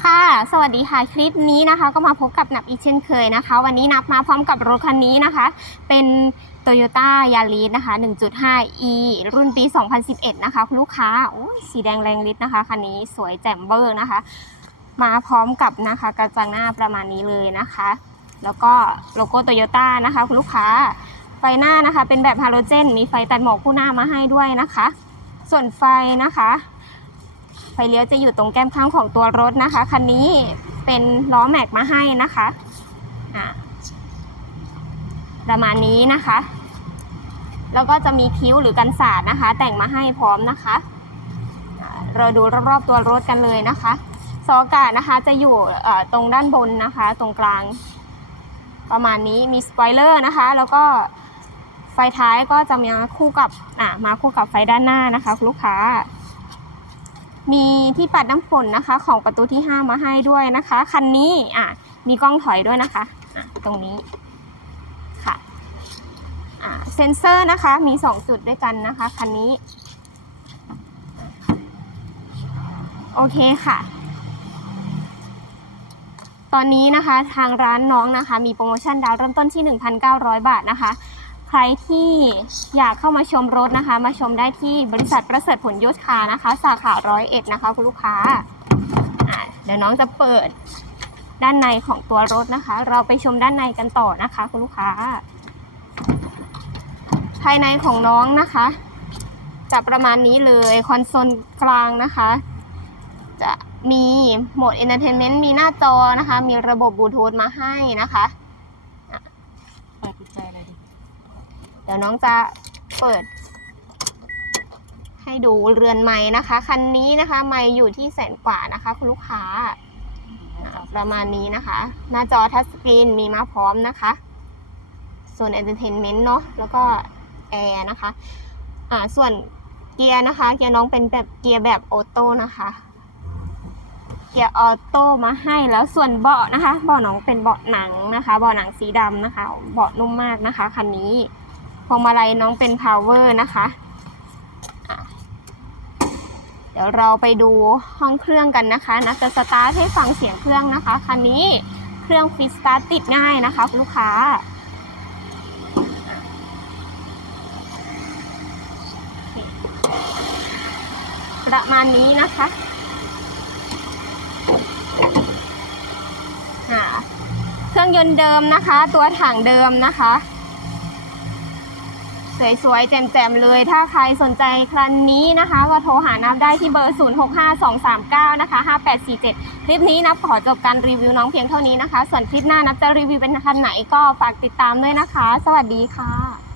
ค่ะ สวัสดีค่ะ คลิปนี้นะคะ ก็มาพบกับนับอีกเช่นเคยนะคะ วันนี้นับมาพร้อมกับรถคันนี้นะคะ เป็น Toyota Yaris นะคะ 1.5 e รุ่นปี 2011 นะคะคุณลูกค้าโอ้สีแดงแรงฤทธิ์นะคะ คันนี้สวยแจ่มเบอร์นะคะ มาพร้อมกับนะคะกระจังหน้าประมาณนี้เลยนะคะ แล้วก็โลโก้โตโยต้านะคะคุณลูกค้า ไฟหน้านะคะ เป็นแบบฮาโลเจน มีไฟตัดหมอกคู่หน้ามาให้ด้วยนะคะ ส่วนไฟนะคะ ไฟเลี้ยวจะอยู่ตรงแก้มข้างของตัวรถนะคะ คันนี้เป็นล้อแม็กมาให้นะคะอะประมาณนี้นะคะ แล้วก็จะมีคิ้วหรือกันสาดนะคะ แต่งมาให้พร้อมนะคะ เราดูรอบๆตัวรถกันเลยนะคะซอกาศนะคะจะอยู่ตรงด้านบนนะคะ ตรงกลาง ประมาณนี้มีสปอยเลอร์นะคะ แล้วก็ไฟท้ายก็จะมาคู่กับอะมาคู่กับไฟด้านหน้านะคะ ลูกค้า มีที่ปัดน้ำฝนนะคะ ของประตูที่ 5 มาให้ด้วยนะคะ คันนี้อะมีกล้องถอยด้วยนะคะอะตรงนี้ค่ะอะเซนเซอร์นะคะมี 2 จุดด้วยกันนะคะ คันนี้ โอเคค่ะ ตอนนี้นะคะทางร้านน้องนะคะ มีโปรโมชั่นดาวเริ่มต้นที่ 1,900 บาทนะคะ ใครที่อยากเข้ามาชมรถนะคะ มาชมได้ที่บริษัทประเสริฐผลยศคานะคะ สาขาร้อยเอ็ดนะคะ คุณลูกค้าเดี๋ยวน้องจะเปิดด้านในของตัวรถนะคะ เราไปชมด้านในกันต่อนะคะ คุณลูกค้า ภายในของน้องนะคะจะประมาณนี้เลยคอนโซลกลางนะคะ จะมีโหมด Entertainment มีหน้าจอนะคะ มีระบบบลูทูธมาให้นะคะ เปิดกุญแจอะไรดี เดี๋ยวน้องจะเปิด ให้ดูเรือนไม้นะคะ คันนี้นะคะ ไม้อยู่ที่แสนกว่านะคะ คุณลูกค้าประมาณนี้นะคะ หน้าจอทัชสกรีนมีมาพร้อมนะคะส่วน Entertainment เนาะแล้วก็แอร์นะคะอ่าส่วนเกียร์นะคะ เกียร์น้องเป็นแบบเกียร์แบบออโต้นะคะ เกียร์ออโต้มาให้แล้วส่วนเบาะนะคะ เบาะน้องเป็นเบาะหนังนะคะ เบาะหนังสีดำนะคะ เบาะนุ่มมากนะคะคันนี้ พวงมาลัยน้องเป็นพาวเวอร์นะคะ เดี๋ยวเราไปดูห้องเครื่องกันนะคะนะจะสตาร์ทให้ฟังเสียงเครื่องนะคะ คันนี้เครื่องฟิสตาร์ติดง่ายนะคะ ลูกค้าประมาณนี้นะคะเครื่องยนต์เดิมนะคะ ตัวถังเดิมนะคะ สวยๆ แจ่มๆ เลย ถ้าใครสนใจคันนี้นะคะ ก็โทรหานับได้ที่เบอร์ 065239 นะคะ 5847 คลิปนี้นับขอจบการรีวิวน้องเพียงเท่านี้นะคะ ส่วนคลิปหน้านับจะรีวิวเป็นคันไหนก็ฝากติดตามด้วยนะคะ สวัสดีค่ะ